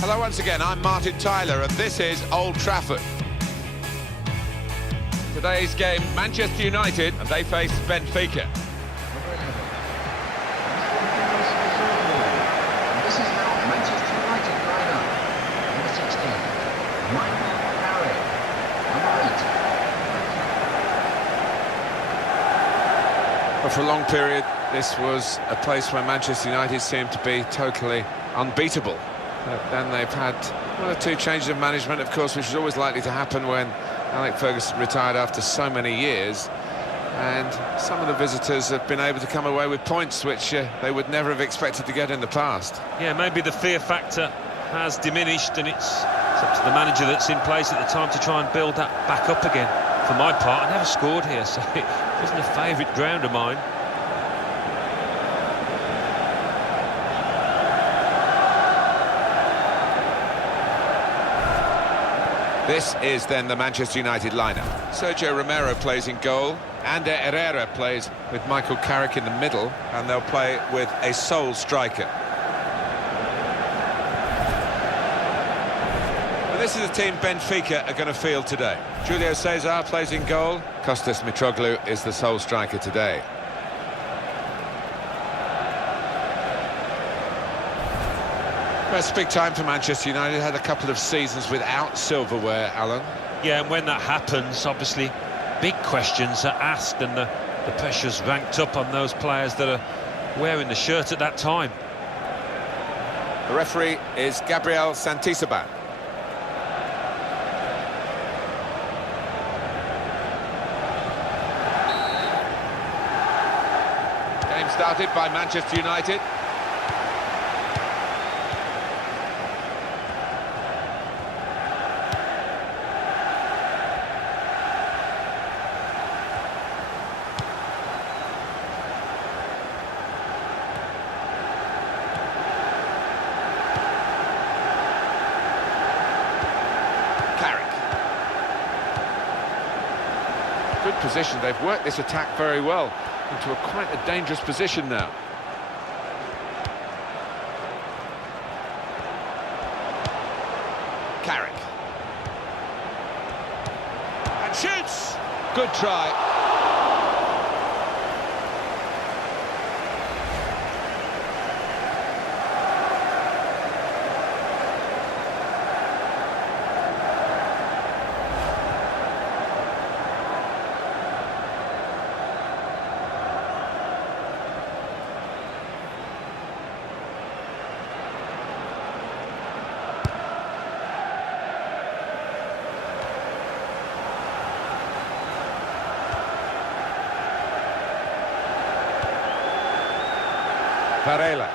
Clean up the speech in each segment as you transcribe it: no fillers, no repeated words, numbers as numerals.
Hello once again, I'm Martin Tyler and this is Old Trafford. Today's game, Manchester United, and they face Benfica. This is now Manchester United line up. Number 16, Michael Carrick. Number 8. But for a long period, this was a place where Manchester United seemed to be totally unbeatable. But then they've had one or two changes of management, of course, which is always likely to happen when Alex Ferguson retired after so many years. And some of the visitors have been able to come away with points which they would never have expected to get in the past. Yeah, maybe the fear factor has diminished and it's up to the manager that's in place at the time to try and build that back up again. For my part, I never scored here, so it wasn't a favourite ground of mine. This is then the Manchester United lineup. Sergio Romero plays in goal. Ander Herrera plays with Michael Carrick in the middle, and they'll play with a sole striker. And this is the team Benfica are going to field today. Julio Cesar plays in goal. Kostas Mitroglou is the sole striker today. Well, it's a big time for Manchester United. Had a couple of seasons without silverware, Alan. Yeah, and when that happens, obviously, big questions are asked and the pressure's ranked up on those players that are wearing the shirt at that time. The referee is Gabriel Santisaban. Game started by Manchester United. Good position. They've worked this attack very well into quite a dangerous position now. Carrick. And shoots! Good try. Varela.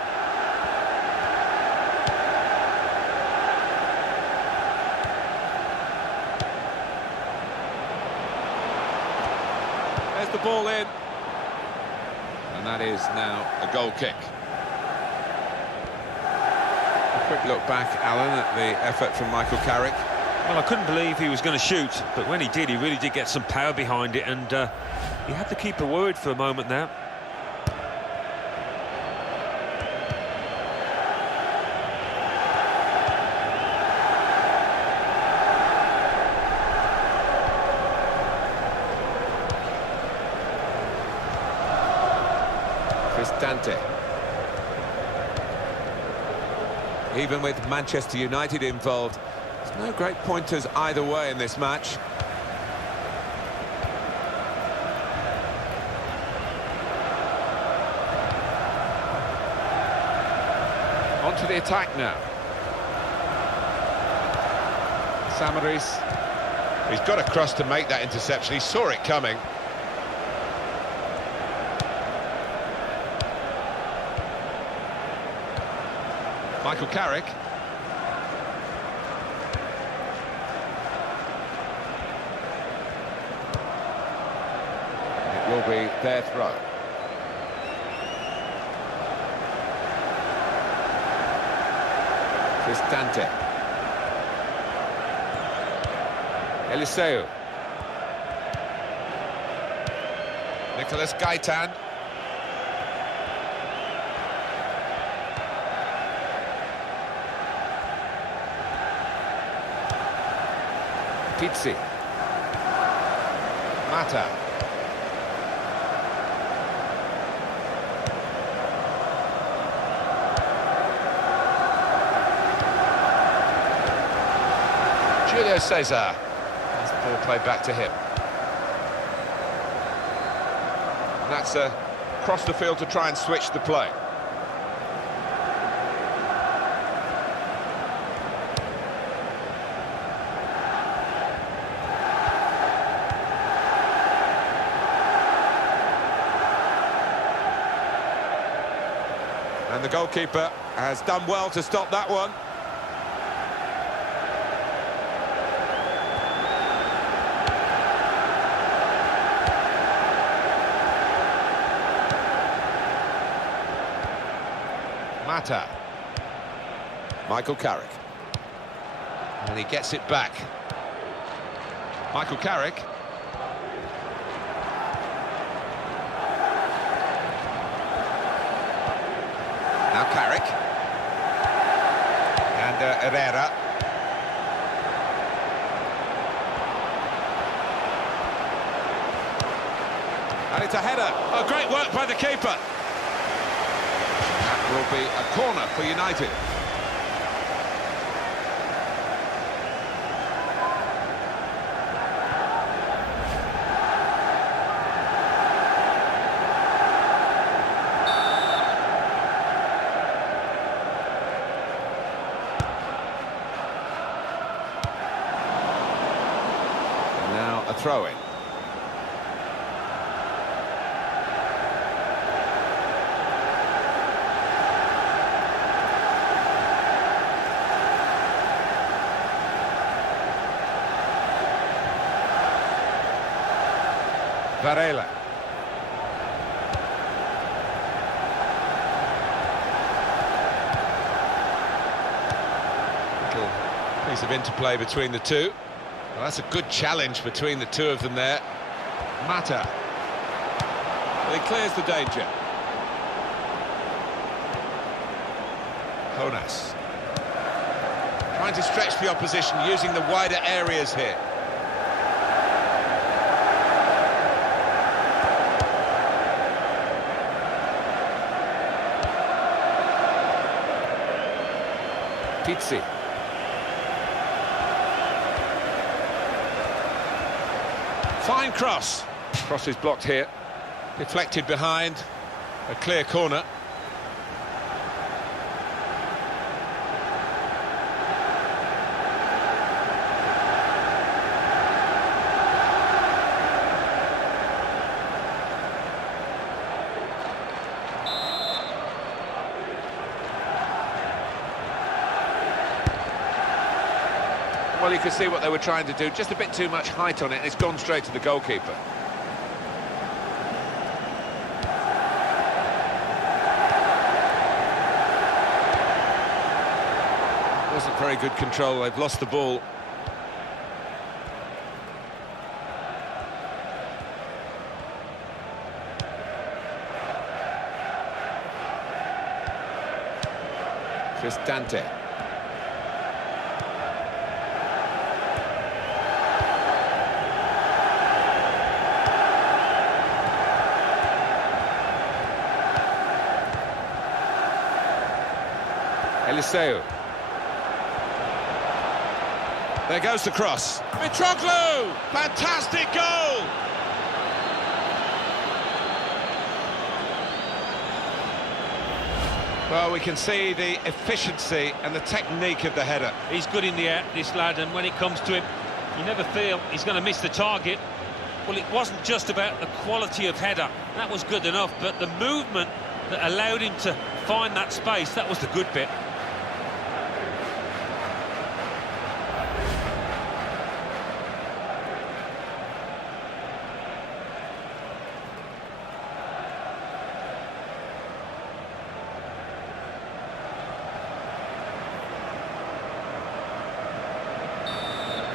There's the ball in. And that is now a goal kick. A quick look back, Alan, at the effort from Michael Carrick. Well, I couldn't believe he was going to shoot, but when he did, he really did get some power behind it, and he had the keeper worried for a moment there. Dante. Even with Manchester United involved, there's no great pointers either way in this match. On to the attack now. Samaris. He's got a cross to make that interception. He saw it coming. Michael Carrick. It will be their throw. Cristante. Eliseu. Nicolas Gaitan. Pizzi. Mata. Julio Cesar. That's the ball played back to him. And that's across the field to try and switch the play. And the goalkeeper has done well to stop that one. Mata. Michael Carrick. And he gets it back. Michael Carrick. Now Carrick. And Herrera. And it's a header. Oh, great work by the keeper. That will be a corner for United. Now a throw-in. Varela. Little piece of interplay between the two. Well, that's a good challenge between the two of them there. Mata. Well, he clears the danger. Jonas. Trying to stretch the opposition using the wider areas here. Pizzi. Fine cross. Cross is blocked here. Deflected behind. A clear corner. Well, you can see what they were trying to do. Just a bit too much height on it, and it's gone straight to the goalkeeper. Wasn't very good control. They've lost the ball. Cristante. Eliseu. There goes the cross. Mitroglou! Fantastic goal! Well, we can see the efficiency and the technique of the header. He's good in the air, this lad, and when it comes to him, you never feel he's going to miss the target. Well, it wasn't just about the quality of header. That was good enough, but the movement that allowed him to find that space, that was the good bit.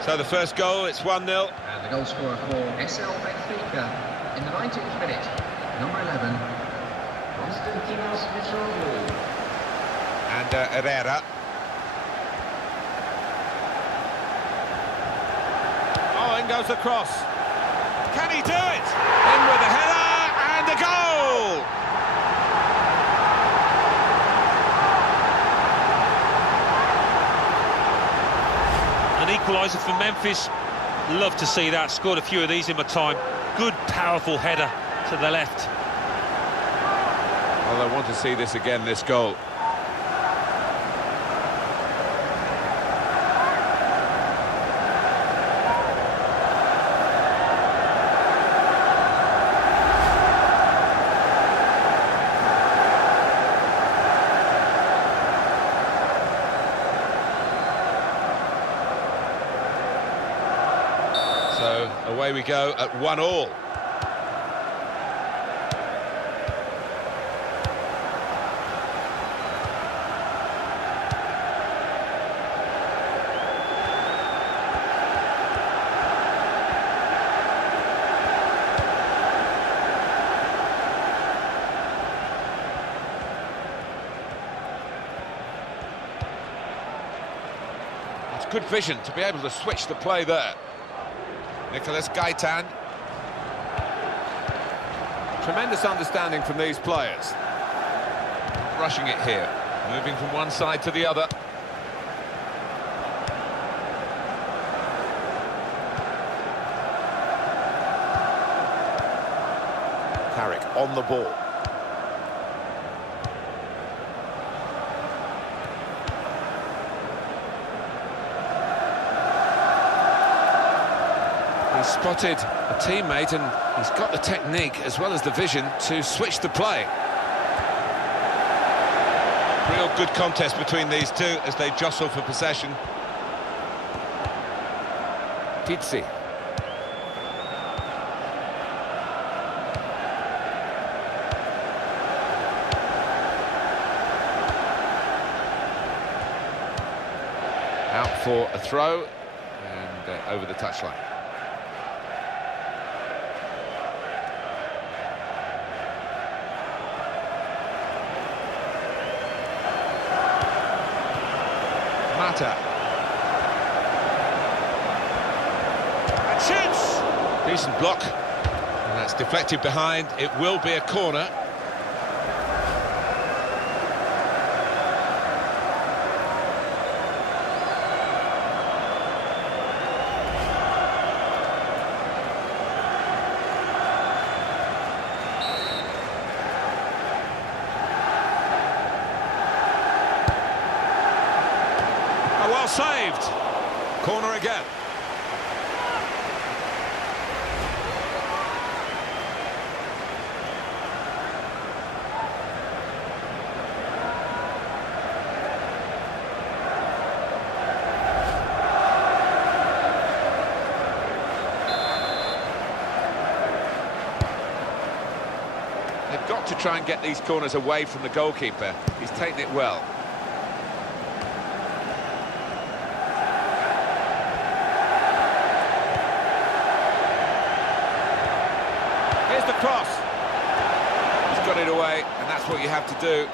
So the first goal, it's 1-0. And the goal scorer for SL Benfica in the 19th minute, number 11, Konstantinos Mitroglou. And Herrera. Oh, in goes the cross. Can he do it? In with the header and a goal! An equaliser for Memphis. Love to see that. Scored a few of these in my time. Good, powerful header to the left. Well, I want to see this again, this goal. So away we go at 1-1. It's good vision to be able to switch the play there. Nicolas Gaitan. Tremendous understanding from these players. Rushing it here, moving from one side to the other. Carrick on the ball. He's spotted a teammate and he's got the technique as well as the vision to switch the play. Real good contest between these two as they jostle for possession. Pizzi. Out for a throw and over the touchline. Mata. And shoots! Decent block. And that's deflected behind. It will be a corner. Well saved. Corner again. They've got to try and get these corners away from the goalkeeper. He's taken it well. Here's the cross. He's got it away, and that's what you have to do.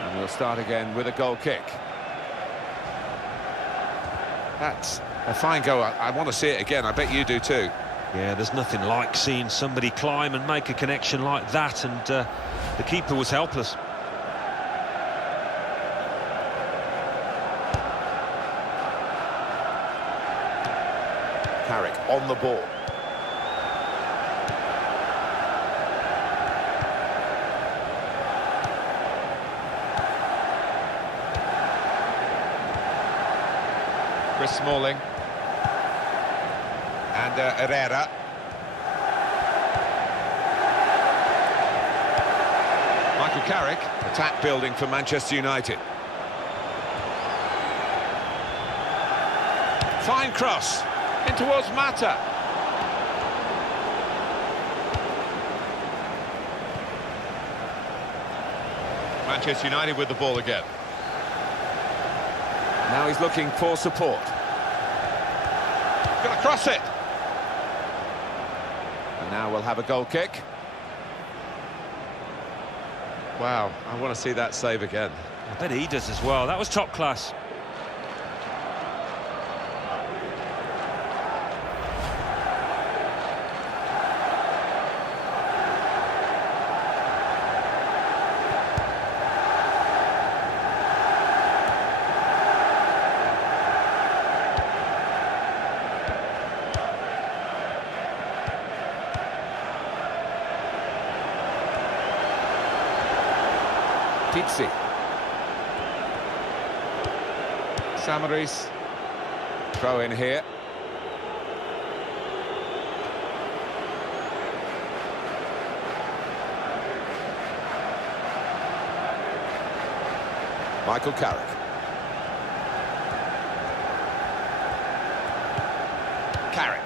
And we'll start again with a goal kick. That's a fine goal. I want to see it again. I bet you do too. Yeah, there's nothing like seeing somebody climb and make a connection like that, and the keeper was helpless. Carrick on the ball. Chris Smalling. And Herrera. Michael Carrick, attack building for Manchester United. Fine cross, in towards Mata. Manchester United with the ball again. Now he's looking for support. Gonna cross it. And now we'll have a goal kick. Wow, I want to see that save again. I bet he does as well. That was top class. Pizzi. Samaris. Throw in here. Michael Carrick. Carrick.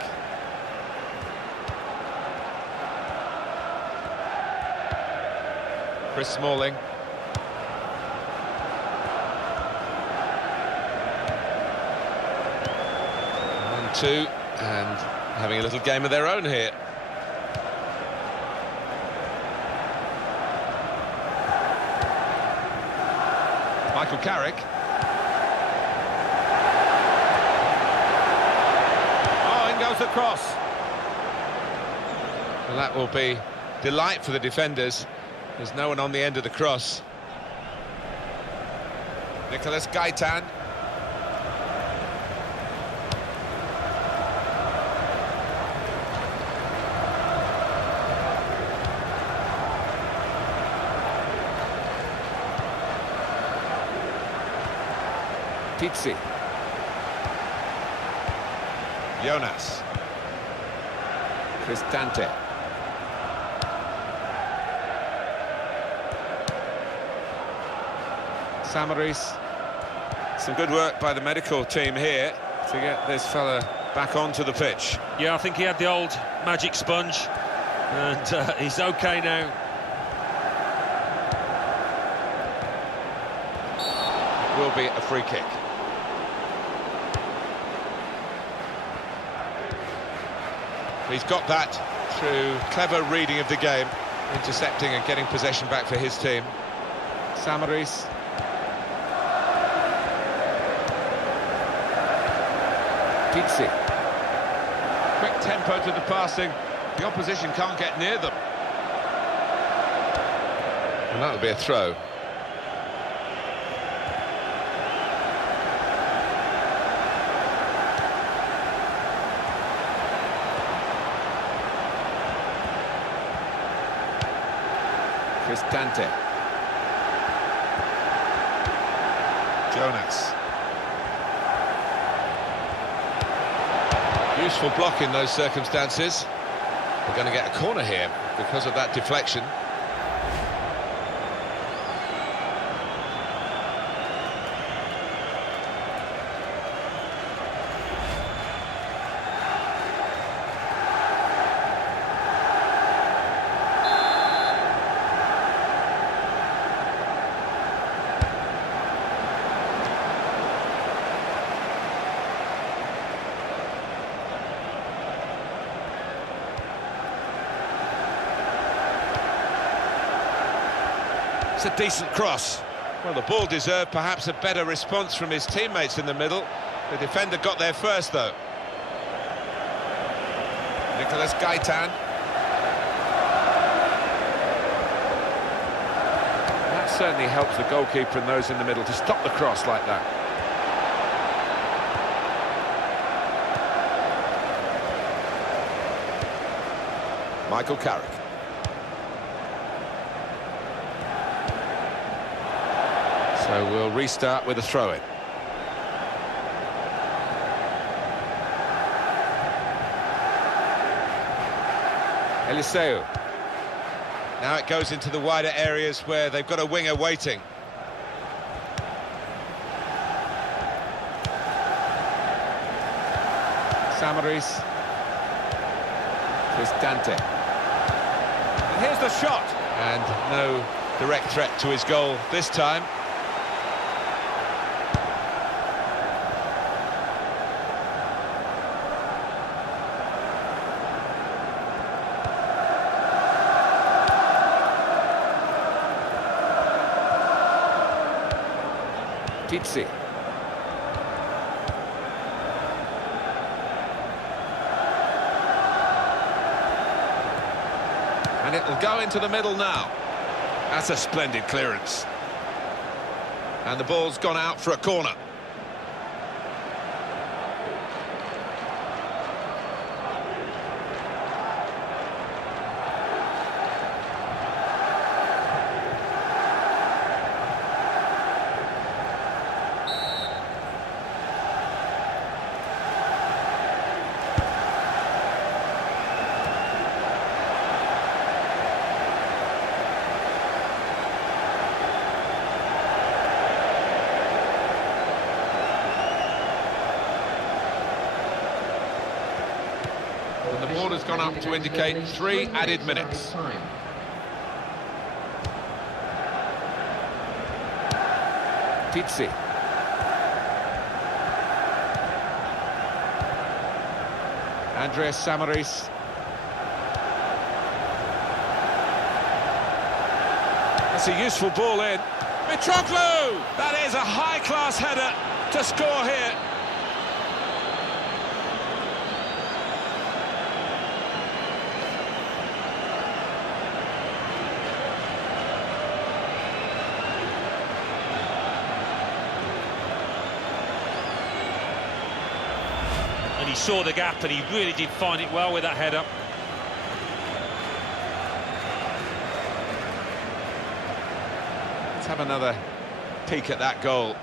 Chris Smalling. Two, and having a little game of their own here. Michael Carrick. Oh, in goes the cross. Well, that will be delight for the defenders. There's no one on the end of the cross. Nicolas Gaitan. Pizzi. Jonas. Cristante. Samaris. Some good work by the medical team here to get this fella back onto the pitch. Yeah, I think he had the old magic sponge, and he's okay now. Will be a free kick. He's got that through clever reading of the game, intercepting and getting possession back for his team. Samaris. Pizzi. Quick tempo to the passing. The opposition can't get near them. And that'll be a throw. Cristante. Jonas. Useful block in those circumstances. We're going to get a corner here because of that deflection. It's a decent cross. Well, the ball deserved perhaps a better response from his teammates in the middle. The defender got there first, though. Nicolas Gaitan. That certainly helps the goalkeeper and those in the middle to stop the cross like that. Michael Carrick. So we'll restart with a throw-in. Eliseu. Now it goes into the wider areas where they've got a winger waiting. Samaris. Cristante. And here's the shot. And no direct threat to his goal this time. Pizzi. And it'll go into the middle now. That's a splendid clearance. And the ball's gone out for a corner. scoreboard has gone up to indicate 3 added minutes. Pizzi. Andreas Samaris. That's a useful ball in. Mitroglou! That is a high-class header to score here. And he saw the gap, and he really did find it well with that header. Let's have another peek at that goal.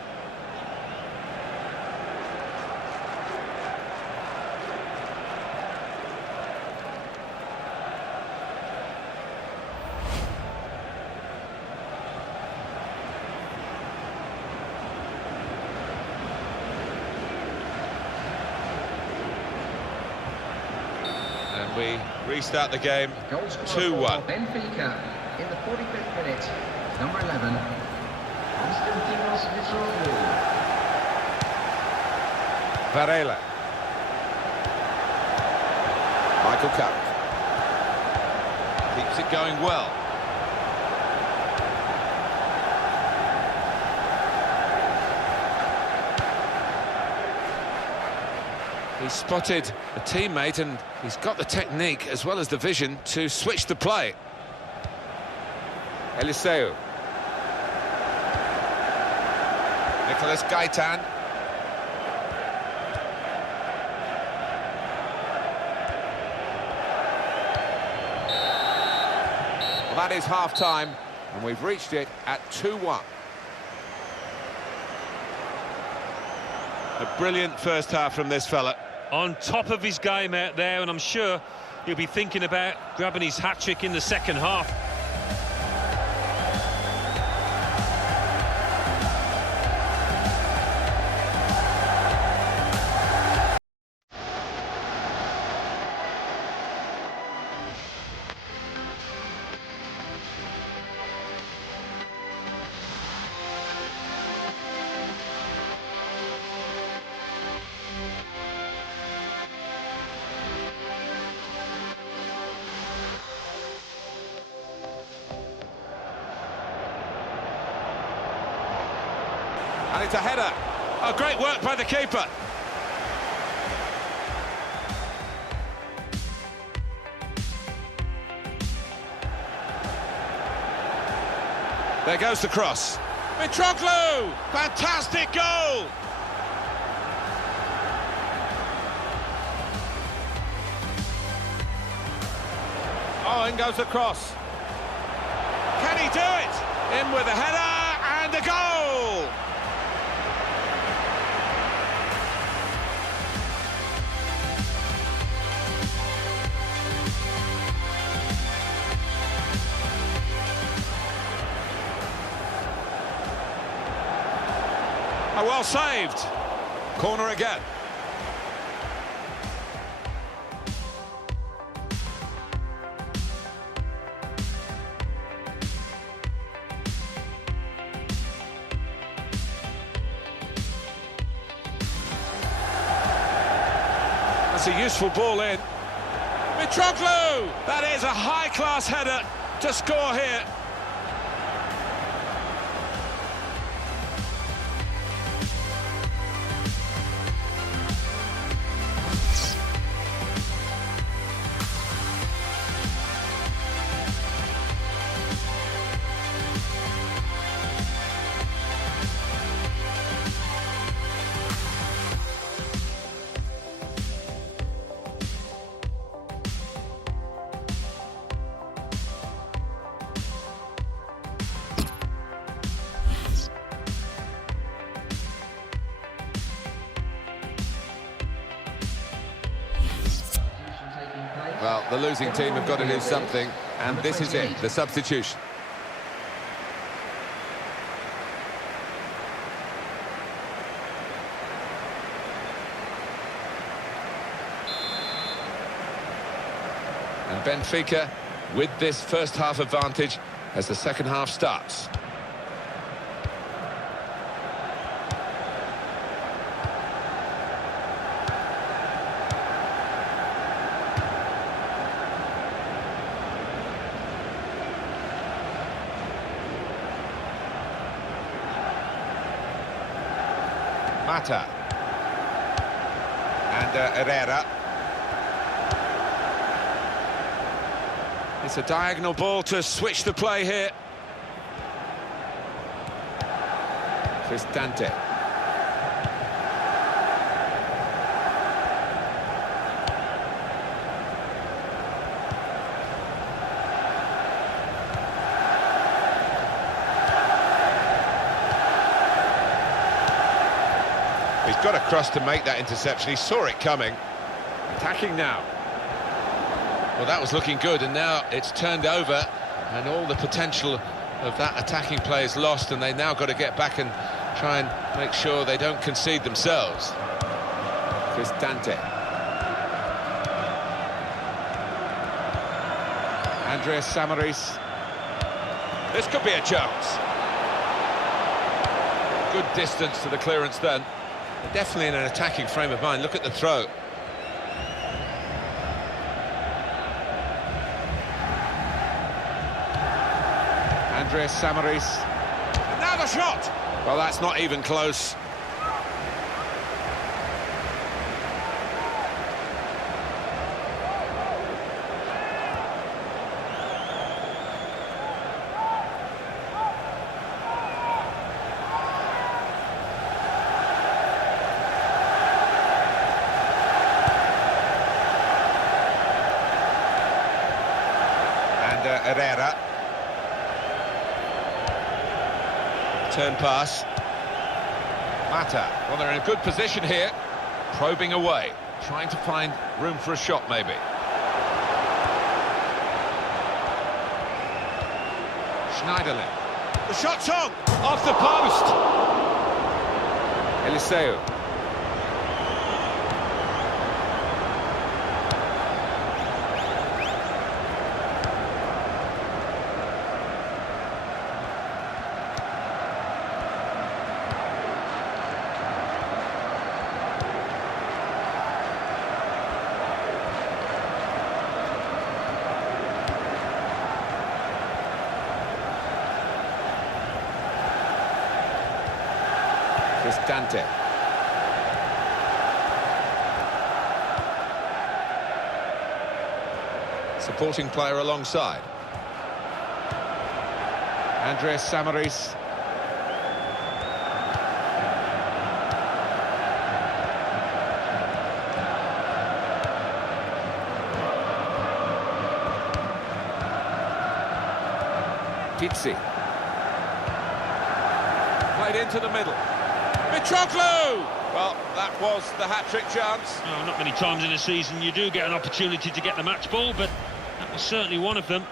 And we restart the game 2-1. Benfica in the 45th minute. Number 11. Varela. Michael Carrick. Keeps it going well. He's spotted a teammate and he's got the technique as well as the vision to switch the play. Eliseu. Nicolas Gaitan. Well, that is half-time, and we've reached it at 2-1. A brilliant first half from this fella. On top of his game out there, and I'm sure he'll be thinking about grabbing his hat-trick in the second half. And it's a header. Oh, great work by the keeper. There goes the cross. Mitroglou! Fantastic goal! Oh, in goes the cross. Can he do it? In with a header and a goal! Oh, well saved. Corner again. That's a useful ball in. Mitroglou! That is a high-class header to score here. Well, the losing team have got to do something, and this is it, the substitution. And Benfica with this first half advantage as the second half starts. Mata and Herrera. It's a diagonal ball to switch the play here. Cristante. He's got across to make that interception. He saw it coming. Attacking now. Well, that was looking good, and now it's turned over, and all the potential of that attacking play is lost, and they now got to get back and try and make sure they don't concede themselves. Cristante. Andreas Samaris. This could be a chance. Good distance to the clearance then. They're definitely in an attacking frame of mind. Look at the throw. Andreas Samaris. And now the shot! Well, that's not even close. And Herrera. Turn pass. Mata. Well, they're in a good position here. Probing away. Trying to find room for a shot, maybe. Schneiderlin. The shot's on! Off the post! Eliseu. Cristante. Supporting player alongside. Andreas Samaris. Pizzi. Played into the middle. Mitroglou! Well, that was the hat-trick chance. No, not many times in a season you do get an opportunity to get the match ball, but that was certainly one of them.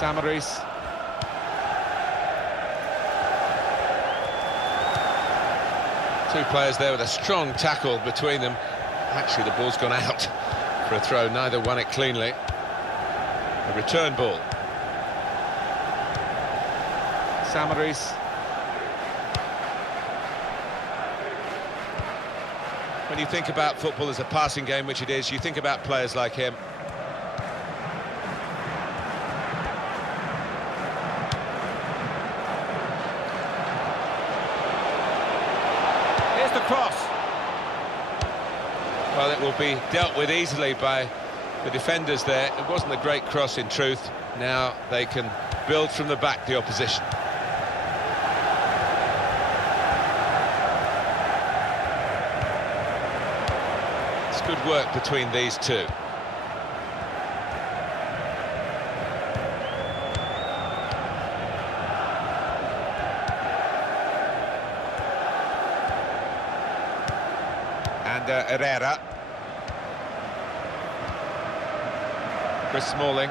Samaris. Two players there with a strong tackle between them. Actually, the ball's gone out for a throw. Neither won it cleanly. A return ball. Samaris. When you think about football as a passing game, which it is, you think about players like him. The cross. Well, it will be dealt with easily by the defenders there. It wasn't a great cross in truth. Now they can build from the back, the opposition. It's good work between these two. Herrera. Chris Smalling.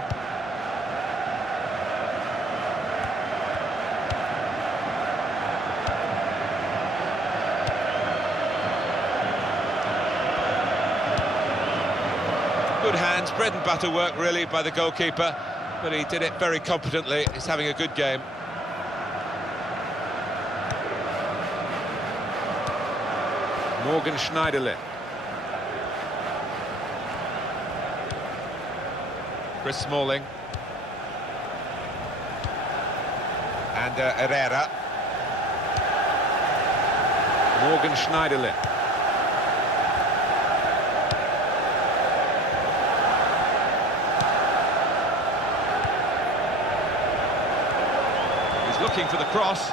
Good hands, bread and butter work really by the goalkeeper, but he did it very competently. He's having a good game. Morgan Schneiderlin. Chris Smalling. And Herrera. Morgan Schneiderlin. He's looking for the cross.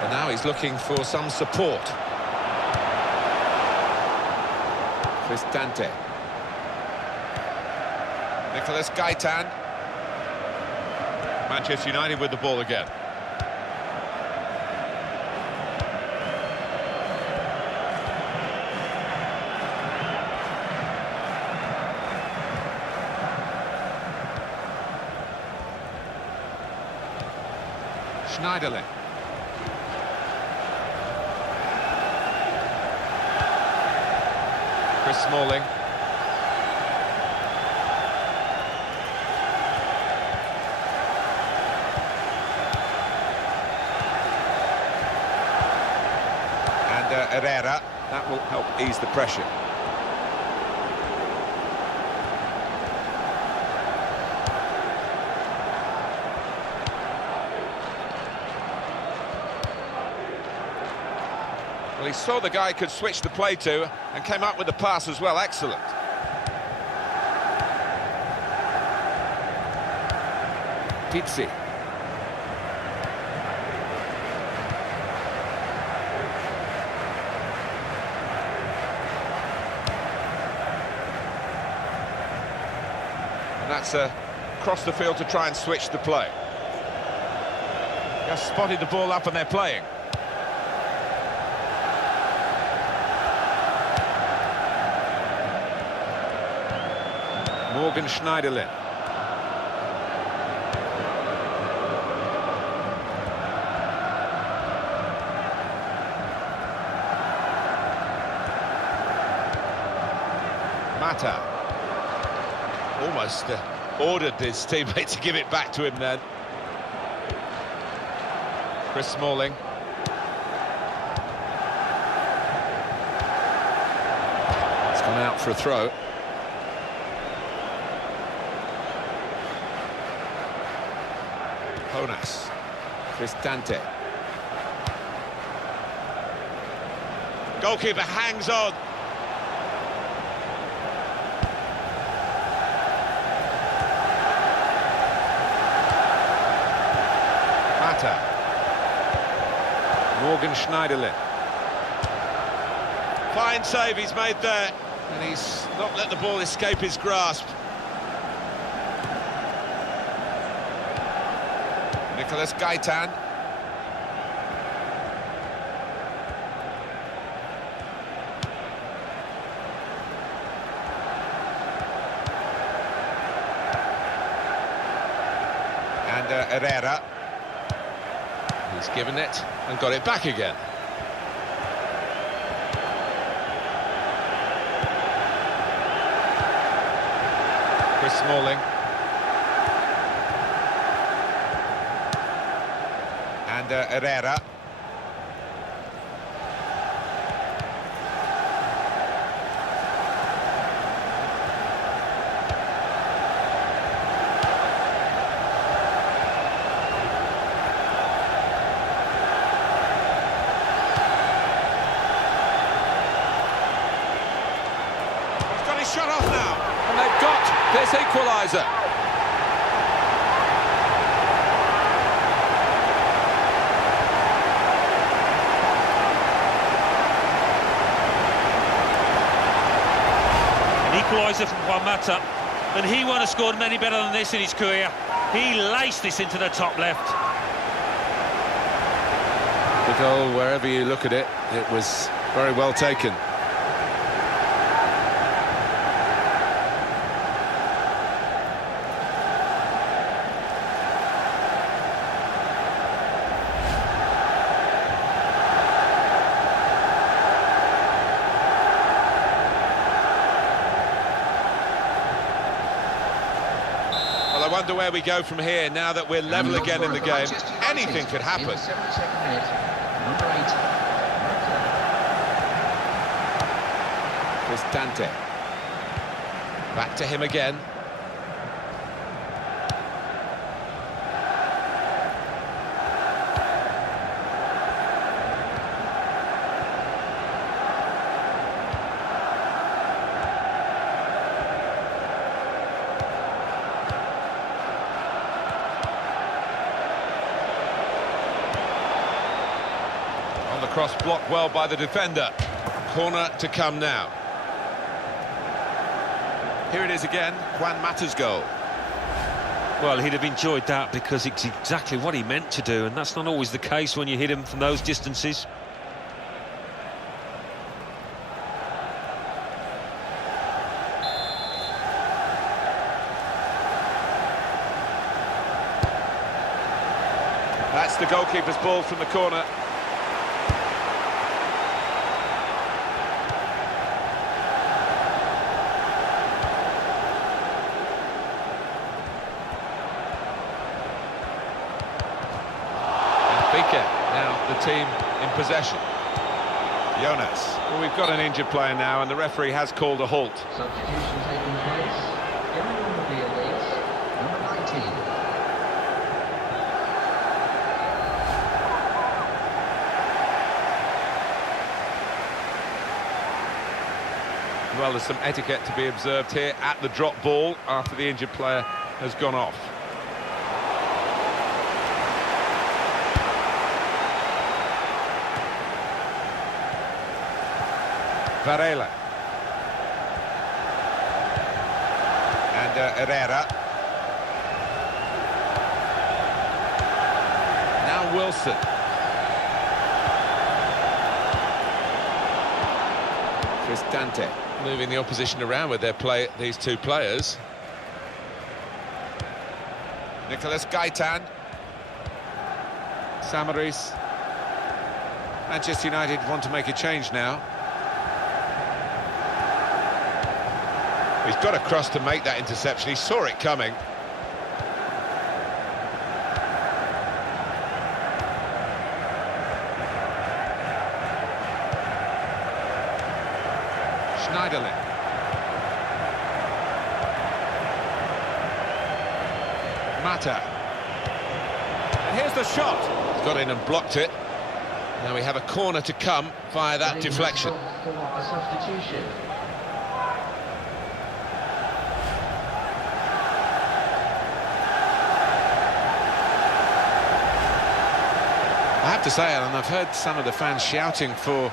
And now he's looking for some support. Cristante. Nicolas Gaitan. Manchester United with the ball again. Schneiderlin. Chris Smalling. And Herrera. That will help ease the pressure. Well, he saw the guy could switch the play to and came up with the pass as well. Excellent. Pizzi. And that's across the field to try and switch the play. Just spotted the ball up and they're playing. Morgan Schneiderlin. Mata. Almost ordered his teammate to give it back to him then. Chris Smalling. It's gone out for a throw. Jonas. Cristante. Goalkeeper hangs on. Mata. Morgan Schneiderlin. Fine save he's made there, and he's not let the ball escape his grasp. Nicolas Gaitan. And Herrera. He's given it and got it back again. Chris Smalling. And Herrera. He's got his shot off now, and they've got this equaliser. Equaliser from Juan Mata, and he won't have scored many better than this in his career. He laced this into the top left. The goal, wherever you look at it, it was very well taken. Well, I wonder where we go from here now that we're level again in the game. Anything could happen. In the 72nd minute, number 8. Dante. Back to him again. On the cross, blocked well by the defender. Corner to come now. Here it is again, Juan Mata's goal. Well, he'd have enjoyed that because it's exactly what he meant to do, and that's not always the case when you hit him from those distances. That's the goalkeeper's ball from the corner. Benfica, now the team in possession. Jonas. Well, we've got an injured player now, and the referee has called a halt. Substitution taking place. Everyone will be awake. Number 19. Well, there's some etiquette to be observed here at the drop ball after the injured player has gone off. Varela. And Herrera. Now Wilson. Dante moving the opposition around with these two players. Nicolas Gaitan. Samaris. Manchester United want to make a change now. He's got across to make that interception. He saw it coming. Schneiderlin. Mata. And here's the shot. He's got in and blocked it. Now we have a corner to come via that deflection. For a substitution. I have to say, Alan, I've heard some of the fans shouting for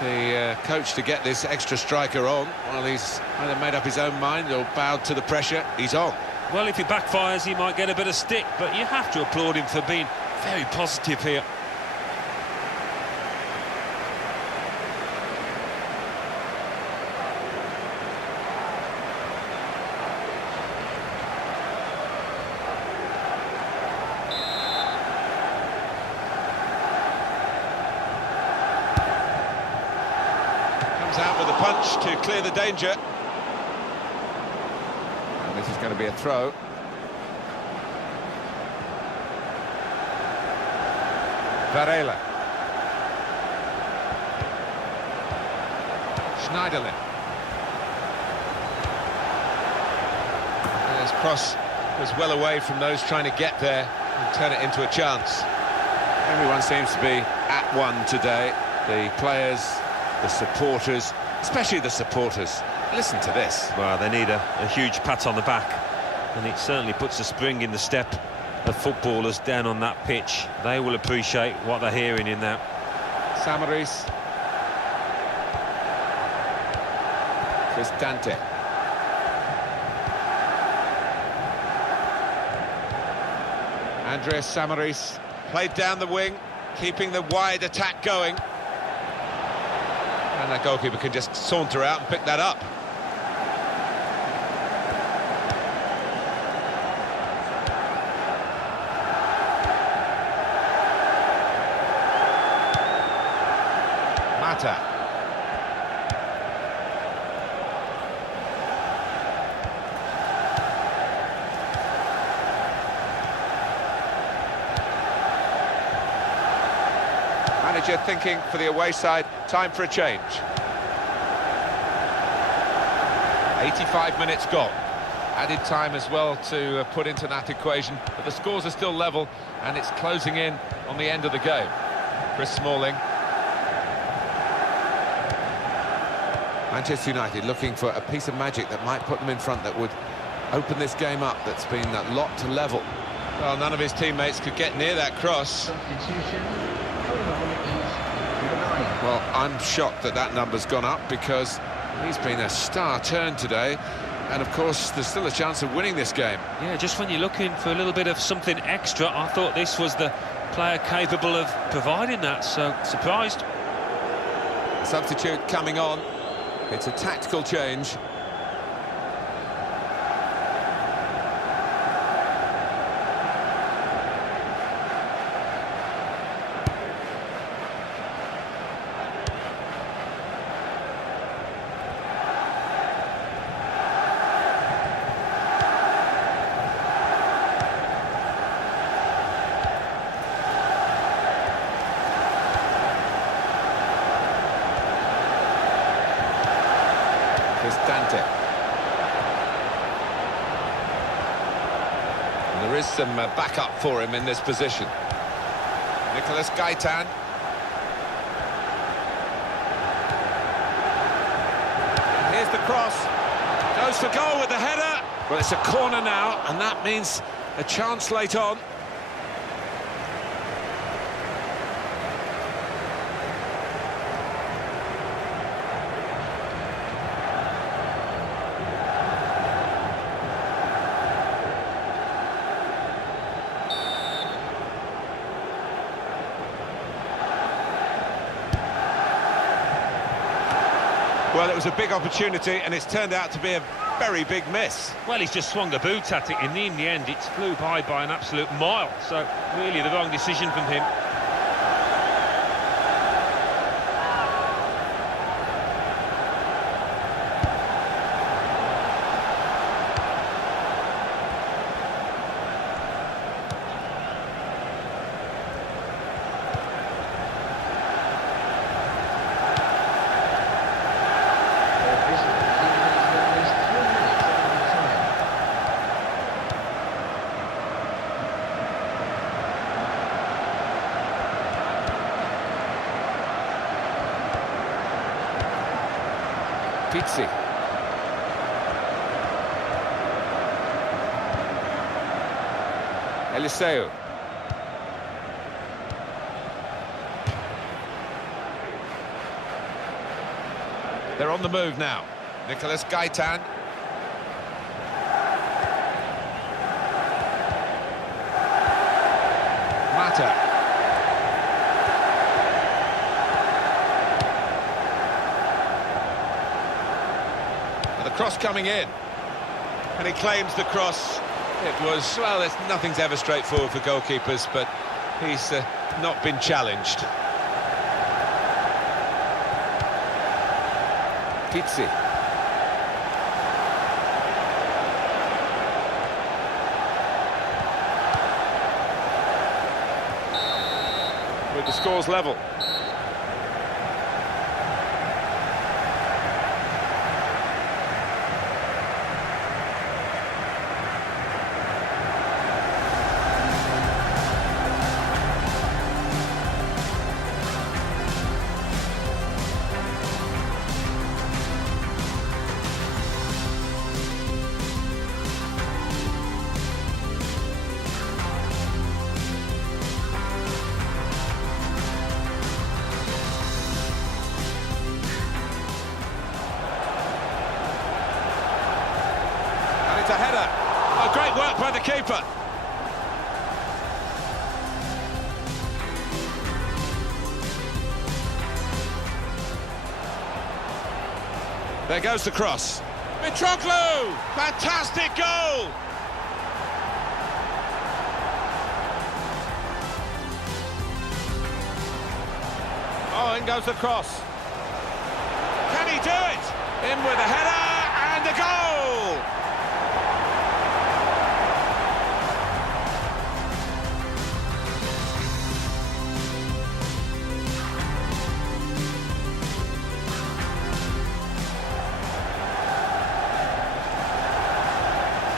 the coach to get this extra striker on. Well, he's either made up his own mind or bowed to the pressure. He's on. Well, if he backfires, he might get a bit of stick, but you have to applaud him for being very positive here. Out with a punch to clear the danger. And this is going to be a throw. Varela. Schneiderlin. And his cross was well away from those trying to get there and turn it into a chance. Everyone seems to be at one today. The players, the supporters, especially the supporters. Listen to this. Well, they need a huge pat on the back, and it certainly puts a spring in the step of footballers down on that pitch. They will appreciate what they're hearing in that. Samaris. Dante. Andreas Samaris played down the wing. keeping the wide attack going. And that goalkeeper can just saunter out and pick that up. Mata. Manager thinking for the away side, time for a change. 85 minutes gone. Added time as well to put into that equation, but the scores are still level and it's closing in on the end of the game. Chris Smalling. Manchester United looking for a piece of magic that might put them in front, that would open this game up, that's been locked to level. Well, none of his teammates could get near that cross. Substitution. Coming on is number 9. Well, I'm shocked that that number's gone up, because he's been a star turn today, and of course there's still a chance of winning this game. Yeah, just when you're looking for a little bit of something extra, I thought this was the player capable of providing that, so surprised. Substitute coming on. It's a tactical change. Dante. And there is some backup for him in this position. Nicolas Gaitan. Here's the cross. Goes for goal with the header. Well, it's a corner now, and that means a chance late on. Well, it was a big opportunity, and it's turned out to be a very big miss. Well, he's just swung the boot at it, and in the end, it flew by an absolute mile. So, really, the wrong decision from him. Pizzi. Eliseu. They're on the move now. Nicolas Gaitan. Mata. Cross coming in, and he claims the cross. It was, well, nothing's ever straightforward for goalkeepers, but he's not been challenged. Pizzi. With the scores level. A header. Oh, great work by the keeper. There goes the cross. Mitroglou! Fantastic goal! Oh, in goes the cross. Can he do it? In with a header and a goal!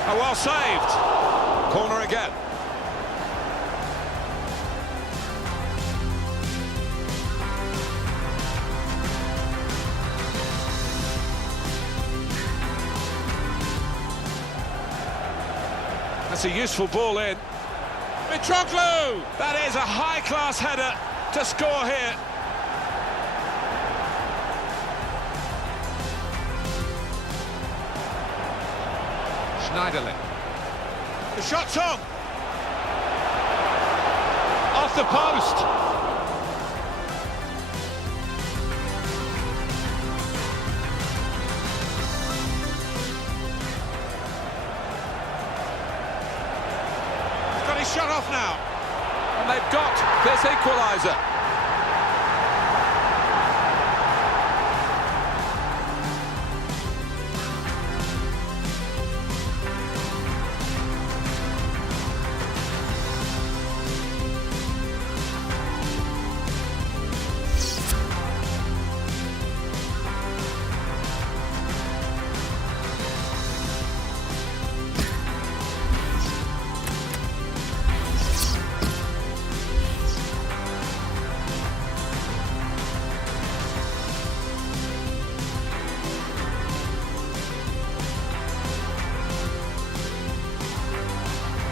Oh, well saved. Corner again. That's a useful ball in. Mitroglou! That is a high-class header to score here. Schneiderlin. The shot's on. Off the post. He's got his shot off now. And they've got this equaliser.